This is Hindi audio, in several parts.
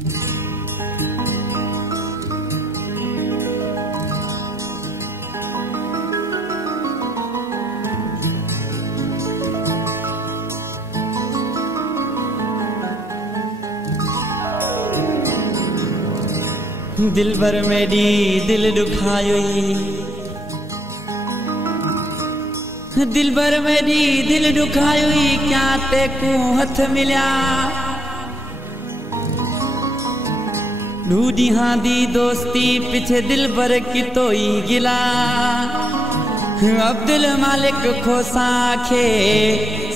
दिल भर मेरी दिल दुखाई, दिल भर मेरी दिल दुखाई, क्या तेकू हथ मिल्या ढूंढी हाँ दी दोस्ती पीछे दिल भर की तोई गिला। अब्दुल मालिक खोसा खे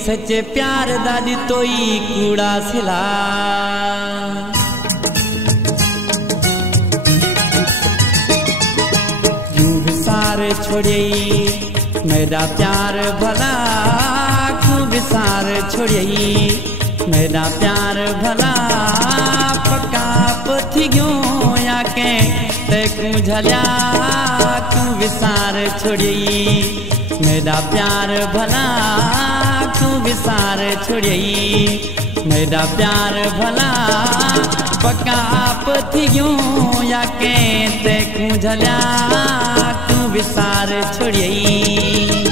सच्चे प्यार दादी तोई कूड़ा सिला। छोड़े मेरा प्यार भला, क्यों विसार छोड़े मेरा प्यार भला। पक्का पथी क्यों याके तेकू झल्या, क्यों विसार छोड़े मेरा प्यार भला, क्यों विसार छोड़े मेरा प्यार भला। पक्का पथी क्यों याके तेकू झल्या, विसार छोड़िए।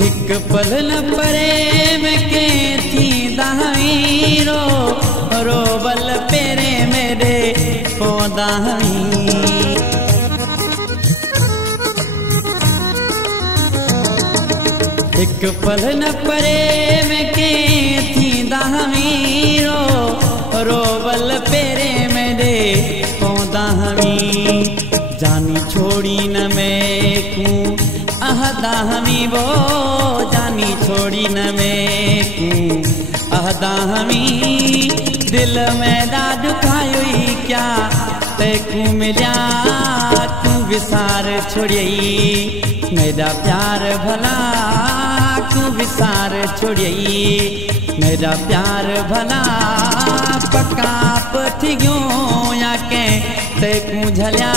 एक पल न परे में के थी दाही रो, रो बल पेरे मेरे पौदाही। एक पल न परे में के थी दाही रो, रो बल पेरे मेरे पौदाही। जानी छोड़ी न मैं कूं अहदा हमी वो, जानी छोड़ी न मैं अहदा हमी। दिल में दाद खाई क्या तेकू मिल्या, तू विसार छोड़िए मेरा प्यार भला, तू विसार छोड़िए मेरा प्यार भला। पक्का पथी क्यों याके तेकू झल्या,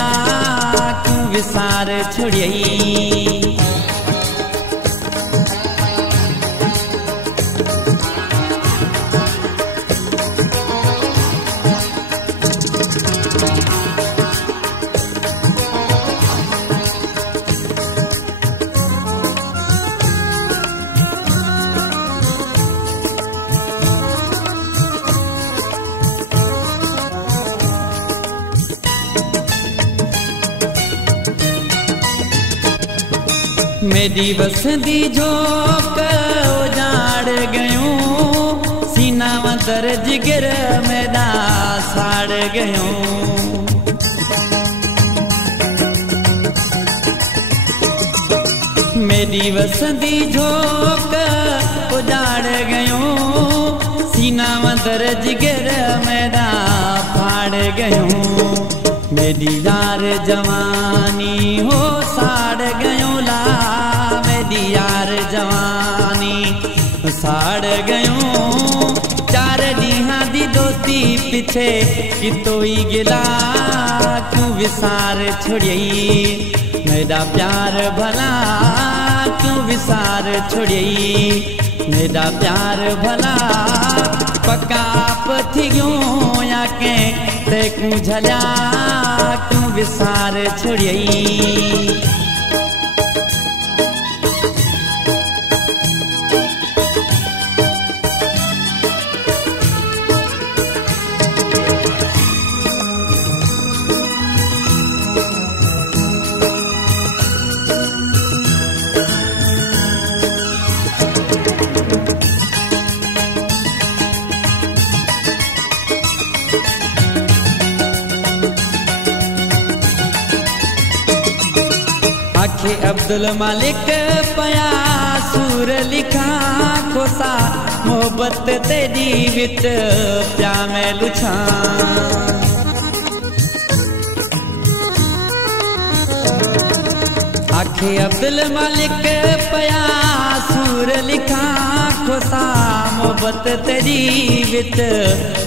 तू विसार छोड़िए। मेरी बसंती झोंक उजाड़ गयूं, सीना अंदर जिगर मेरा साड़ गयूं। मेरी बसंती झोंक उजाड़ गयूं, सीना अंदर जिगर मेरा फाड़ गयूं। मेरी यार जवानी हो साड़ गयूं ला, मेरी यार जवानी साड़ गयूं। चार डीहा दी दोस्ती पीछे कि तोई गिला, क्यों विसार छोड़िए मेरा प्यार भला, क्यों विसार छोड़िए मेरा प्यार भला। पक्का पथी क्यों याके तेकू झल्या, क्यों विसार छोड़िए। आखे अब्दुल मालिक पया सूर लिखा खोसा, मोहब्बत तेरी विच प्या मैं लुछा। आखे अब्दुल मालिक पया सूर लिखा खुसा मोहब्बत तेरी वित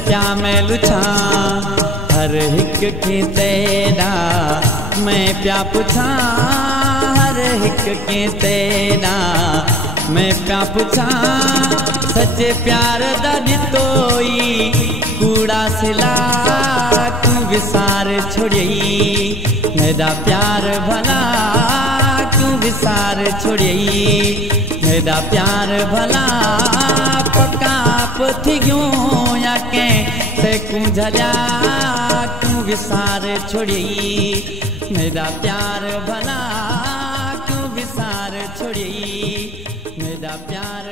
क्या मैं लुछा हर हिक के तेरा मैं प्या पुछा हर हिक के तेरा मैं प्या पुछा सच्चे प्यार दा दितोई कूड़ा सिला तू विसार छोड़ई मेरा प्यार भला तू विसार छोड़ई मेरा प्यार भला पक्का पथी क्यों या के ते कुंझल्या तू विसार छोड़ई मेरा प्यार भला तू विसार छोड़ई मेरा प्यार